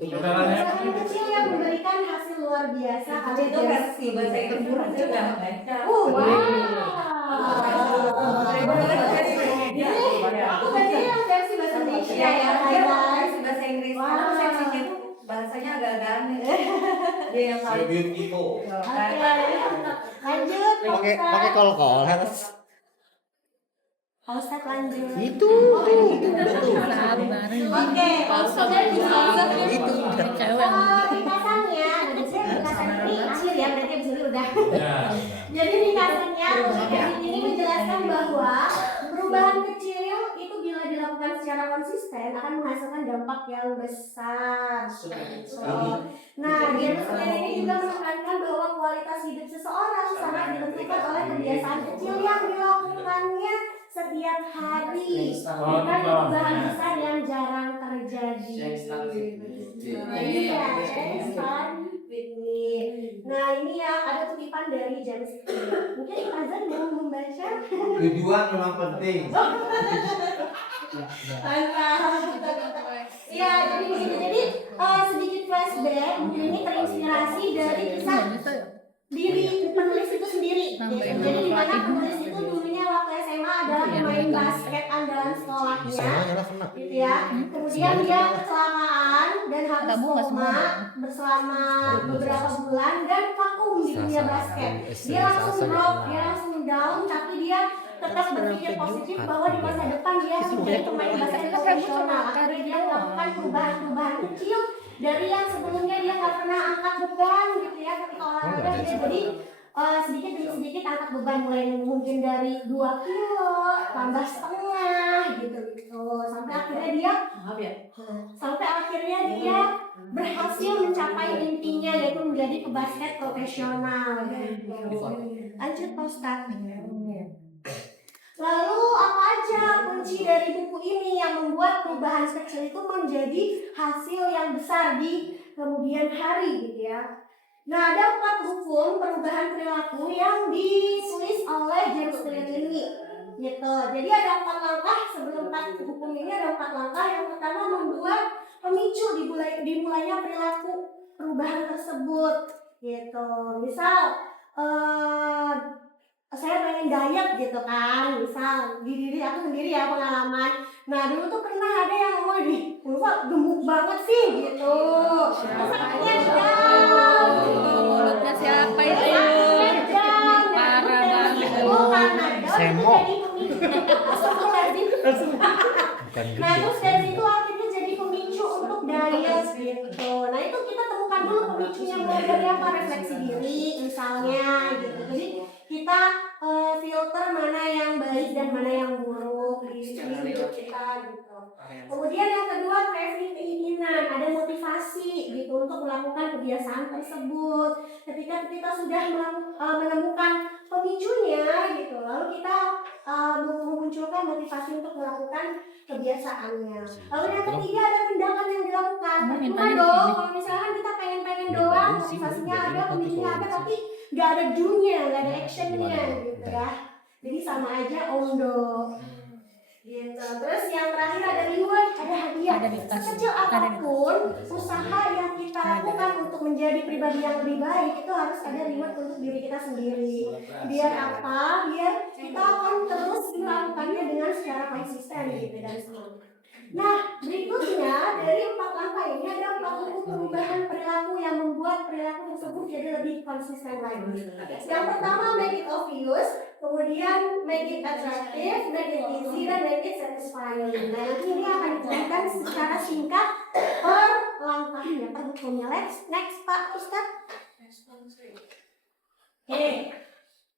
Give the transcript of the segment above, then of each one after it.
Perubahan kecil yang memberikan hasil luar biasa. Itu versi bahasa Inggris juga baca. Wow. Aku baca yang versi bahasa Indonesia ya, guys. Bahasa Inggris. Karena bahasa Inggris itu bahasanya agak aneh. Dia yang paling beautiful. Lanjut. Pakai kol-kol harus. Ustaz lanjut. Itu Oke, itu ringkasannya, ringkasan ini akhir ya, berarti abis ini udah. Jadi ringkasannya, ini menjelaskan bahwa perubahan kecil itu bila dilakukan secara konsisten akan menghasilkan dampak yang besar. Nah, di atas ini juga menekankan bahwa kualitas hidup seseorang sangat ditentukan oleh kebiasaan kecil yang dilakukannya setiap hari, bukan perubahan besar yang jarang terjadi. Nah, ini ya ada kutipan dari James Clear. Mungkin Azan mau membaca. Tujuan memang penting. Ya, jadi begini. Jadi sedikit flashback. Ini terinspirasi dari kisah diri penulis itu sendiri. Jadi di mana penulis itu dulunya waktu SMA adalah pemain basket andalan sekolahnya, gitu ya. Kemudian dia kecelakaan dan harus koma selama beberapa bulan dan vakum di dunia basket. Dia langsung drop, dia langsung down, tapi dia tetap berpikir positif bahwa di masa depan dia harus menjadi pemain basket profesional. Akhirnya dia melakukan perubahan-perubahan kecil dari yang sebelumnya dia nggak pernah angkat beban gitu ya ketika olahraga. Dia jadi sedikit demi sedikit angkat beban, mulai mungkin dari 2 kilo tambah setengah gitu sampai akhirnya dia berhasil mencapai intinya, yaitu menjadi pebasket profesional. Lanjut Pak Ustadz. Lalu apa aja kunci dari buku ini yang membuat perubahan kecil itu menjadi hasil yang besar di kemudian hari gitu ya. Nah, ada 4 hukum perubahan perilaku yang ditulis oleh James Clear ini gitu. Jadi ada 4 langkah, sebelum 4 hukum ini ada 4 langkah. Yang pertama membuat pemicu dimulainya perilaku perubahan tersebut gitu. Misal saya pengen diet gitu kan, misal di diri aku sendiri ya pengalaman. Nah dulu tuh pernah ada yang ngomong nih, kok gemuk banget sih gitu. Terus akhirnya down. Mulutnya siapa itu? Parah banget. Semok. Nah terus dari situ akhirnya jadi pemicu untuk diet gitu. Nah itu kita temukan dulu pemicunya, mulai dari apa, refleksi diri misalnya gitu. Jadi kita filter mana yang baik dan mana yang buruk di hidup kita gitu. Kemudian yang kedua, craving, keinginan, ada motivasi gitu untuk melakukan kebiasaan tersebut. Ketika kita sudah menemukan pemicunya gitu, lalu kita memunculkan motivasi untuk melakukan kebiasaannya. Lalu yang ketiga, ada tindakan yang dilakukan. Cuma dong kalau misalkan kita pengen doang, motivasinya ada, pemicunya ada, tapi nggak ada do-nya, nggak ada action-nya gitu ya. Jadi sama aja ondo gitu. Terus yang terakhir ada reward, ada hadiah. Sekecil apapun usaha yang kita lakukan untuk menjadi pribadi yang lebih baik, itu harus ada reward untuk diri kita sendiri. Biar apa? Biar kita akan terus melakukannya dengan secara konsisten gitu dan semangat. Nah, berikutnya dari 4 langkah ini ada 4 hukum perubahan perilaku yang membuat perilaku tersebut jadi lebih konsisten lagi. Yang pertama, make it obvious, kemudian make it attractive, make it easy, dan make it satisfying. Nah, nanti ini akan dijelaskan secara singkat per langkahnya, per hukumnya. Next Pak Ustadz. Oke.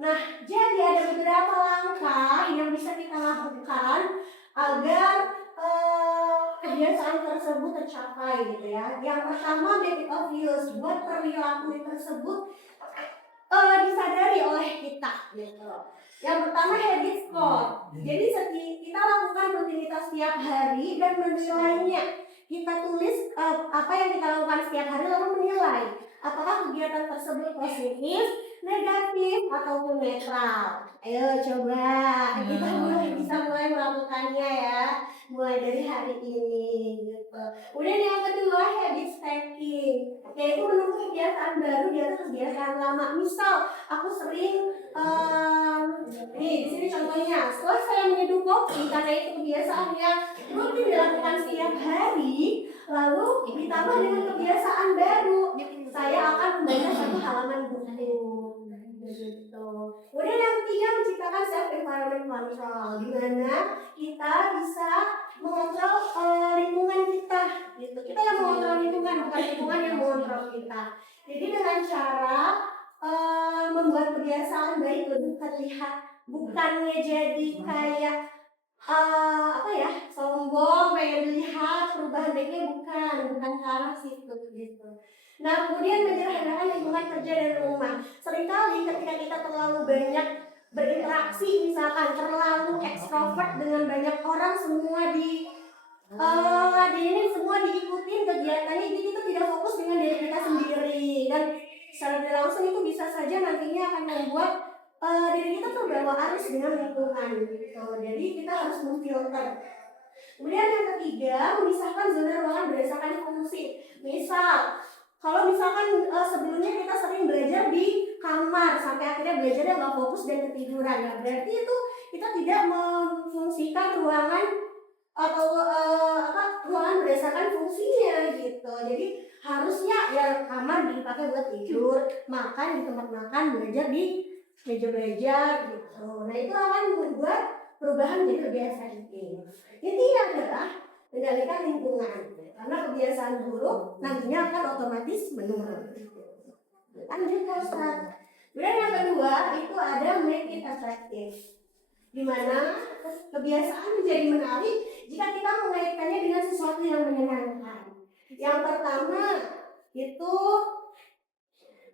Nah, jadi ada beberapa langkah yang bisa kita lakukan agar kebiasaan tersebut tercapai gitu ya. Yang pertama, make it obvious, buat perilaku tersebut disadari oleh kita gitu. Yang pertama, habit score. Jadi kita lakukan rutinitas setiap hari dan menilainya. Kita tulis apa yang kita lakukan setiap hari lalu menilai apakah kegiatan tersebut positif, negatif, ataupun netral. Ayo coba kita bisa mulai melakukannya ya. mulai dari hari ini gitu. Kemudian yang kedua habit stacking, yaitu menumpuk kebiasaan baru di atas kebiasaan lama. Misal aku sering nih di sini contohnya, setelah saya menyeduh kopi karena itu kebiasaan yang rutin dilakukan setiap hari, lalu ditambah dengan kebiasaan baru, saya akan membaca satu halaman buku gitu. Kemudian yang ketiga, menciptakan self environment control, di mana kita bisa mengontrol lingkungan kita gitu. Kita yang mengontrol lingkungan, bukan lingkungan yang mengontrol kita. Jadi dengan cara membuat kebiasaan baik lebih terlihat, bukannya jadi kayak sombong, pengen dilihat perubahan baiknya, bukan ke arah situ gitu. Nah, kemudian menyederhanakan lingkungan kerja dan rumah. Seringkali ketika kita terlalu banyak berinteraksi, misalkan terlalu ekstrovert dengan banyak orang, semua semua diikutin kegiatannya, jadi kita tidak fokus dengan diri kita sendiri, dan secara tidak langsung itu bisa saja nantinya akan membuat diri kita terbawa arus dengan lingkungan gitu. Jadi kita harus memfilter. Kemudian yang ketiga, memisahkan zona ruangan berdasarkan fungsi. Misal, kalau misalkan sebelumnya kita sering belajar di kamar sampai akhirnya belajarnya nggak fokus dan ketiduran, ya berarti itu kita tidak memfungsikan ruangan atau ruangan berdasarkan fungsinya gitu. Jadi harusnya ya kamar dipakai buat tidur, makan di tempat makan, belajar di meja belajar gitu. Nah itu akan membuat perubahan menjadi kebiasaan ini. Intinya adalah kendalikan lingkungan, karena kebiasaan buruk nantinya akan otomatis menurun. Lanjut Pak Ustaz. Kemudian yang kedua itu ada make it attractive, di mana kebiasaan menjadi menarik jika kita mengaitkannya dengan sesuatu yang menyenangkan. Yang pertama itu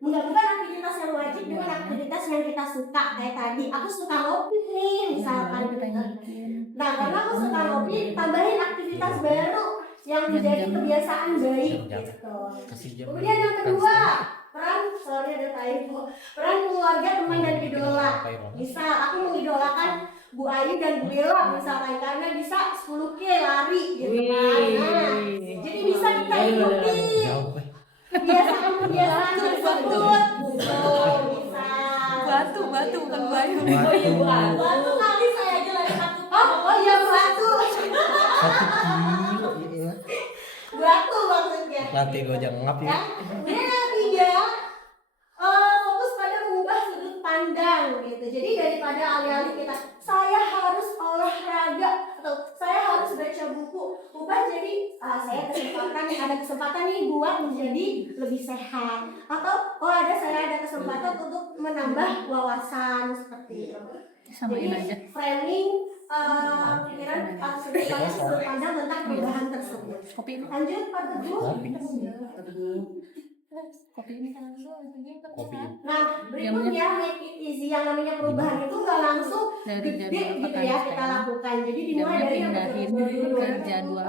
menggabungkan aktivitas yang wajib dengan aktivitas yang kita suka. Kayak tadi, aku suka ngopi nih misalkan gitu. Nah, karena aku suka ngopi, tambahin aktivitas baru yang menjadi kebiasaan baik gitu. Kemudian yang kedua, peran keluarga, teman dan idola. Misal aku mengidolakan Bu Ayu dan Bu Bella misalkan, karena bisa 10K lari gitu kan. Nah, jadi bisa kita ikuti kebiasaan tersebut. Bisa. Batu bukan bayu. Batu kali saya aja lagi satu. Oh iya batu. 1 kilo iya. Batu maksudnya. Nanti gue jangan ngapain. Ya. Kemudian yang ketiga, fokus pada mengubah sudut pandang gitu. Jadi daripada alih-alih kita saya harus olahraga atau saya harus baca buku, ubah jadi saya ada kesempatan nih buat menjadi lebih sehat, atau saya ada kesempatan untuk menambah wawasan seperti itu. Samain Jadi aja. framing pikiran sudut pandang tentang perubahan tersebut. Kopi ini. Lanjut Pak Teguh. Kopi ini kan Kopi. Nah, berikutnya make it easy. Yang namanya perubahan itu nggak langsung dari gede jadwal gitu ya kita lakukan. Jadi dimulai jamnya dari yang pindahin betul-betul ke jadwal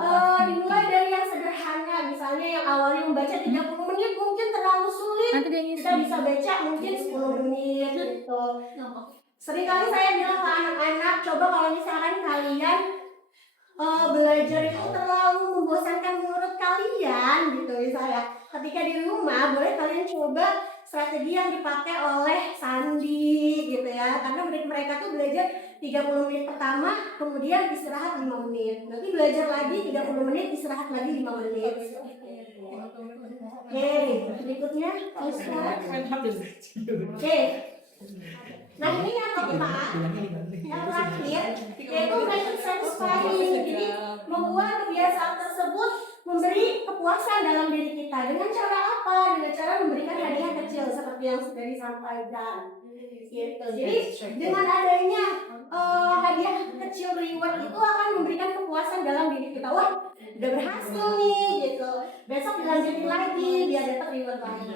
dimulai dari yang sederhana. Misalnya yang awalnya membaca 30 menit mungkin terlalu sulit. nanti dia ngisi. Kita bisa baca mungkin 10 menit gitu. Seringkali saya bilang ke anak-anak, coba kalau misalkan kalian belajar itu terlalu membosankan menurut kalian gitu misalnya, ketika di rumah boleh kalian coba strategi yang dipakai oleh Sandi gitu ya, karena mereka tuh belajar 30 menit pertama, kemudian istirahat 5 menit, nanti belajar lagi 30 menit, istirahat lagi 5 menit. Oke, berikutnya Oke. Nah ini yang keempat, yang terakhir, yaitu make it satisfying. Jadi membuat kebiasaan tersebut memberi kepuasan dalam diri kita. Dengan cara apa? Dengan cara memberikan hadiah kecil seperti yang sudah disampaikan. Gitu. Jadi dengan adanya hadiah kecil reward itu akan memberikan kepuasan dalam diri kita. Wah, udah berhasil nih gitu. Besok dilanjutin lagi biar dapat reward lagi.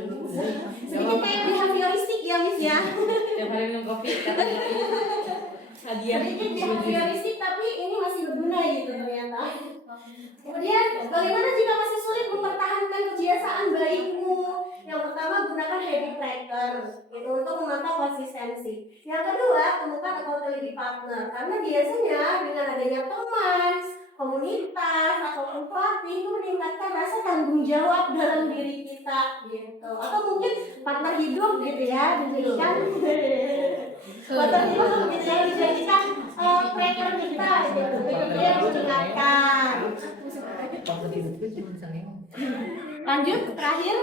Sedikit kayak behavioristik ya Miss ya. Yang paling minum kopi katanya hadiah. Sedikit behavioristik tapi ini masih berguna gitu ternyata. Kemudian bagaimana jika masih sulit mempertahankan kebiasaan baikmu? Yang pertama, gunakan habit tracker itu untuk memantau konsistensi. Yang kedua, temukan accountability partner, karena biasanya dengan adanya teman komunitas ataupun pelatih itu meningkatkan rasa tanggung jawab dalam diri kita gitu. Atau mungkin partner hidup gitu ya, dijadikan partner hidup gitu ya, dijadikan tracker kita gitu. Itu yang mengingatkan. Lanjut terakhir.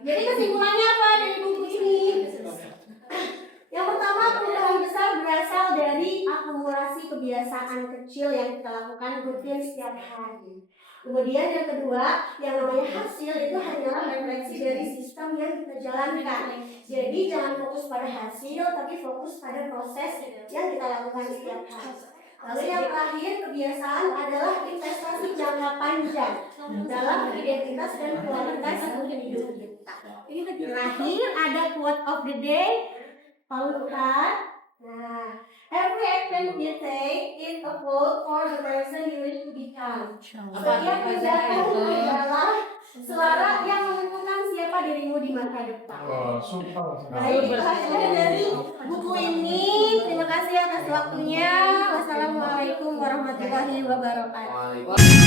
Jadi kesimpulannya apa dari buku ini? Yang pertama, perubahan besar berasal dari akumulasi kebiasaan kecil yang kita lakukan rutin setiap hari. Kemudian yang kedua, yang namanya hasil itu hanyalah refleksi dari sistem yang kita jalankan. Jadi jangan fokus pada hasil, tapi fokus pada proses yang kita lakukan setiap hari. Lalu yang terakhir, kebiasaan adalah investasi jangka panjang dalam identitas dan kualitas hidup kita. Terakhir ada quote of the day. Paulutan. Nah, every action you take is a vote for the person you wish to become. Setiap tindakan adalah suara yang menentukan siapa dirimu di masa depan. Baik, itu hasilnya dari buku ini. Terima kasih atas waktunya. Wassalamualaikum warahmatullahi wabarakatuh.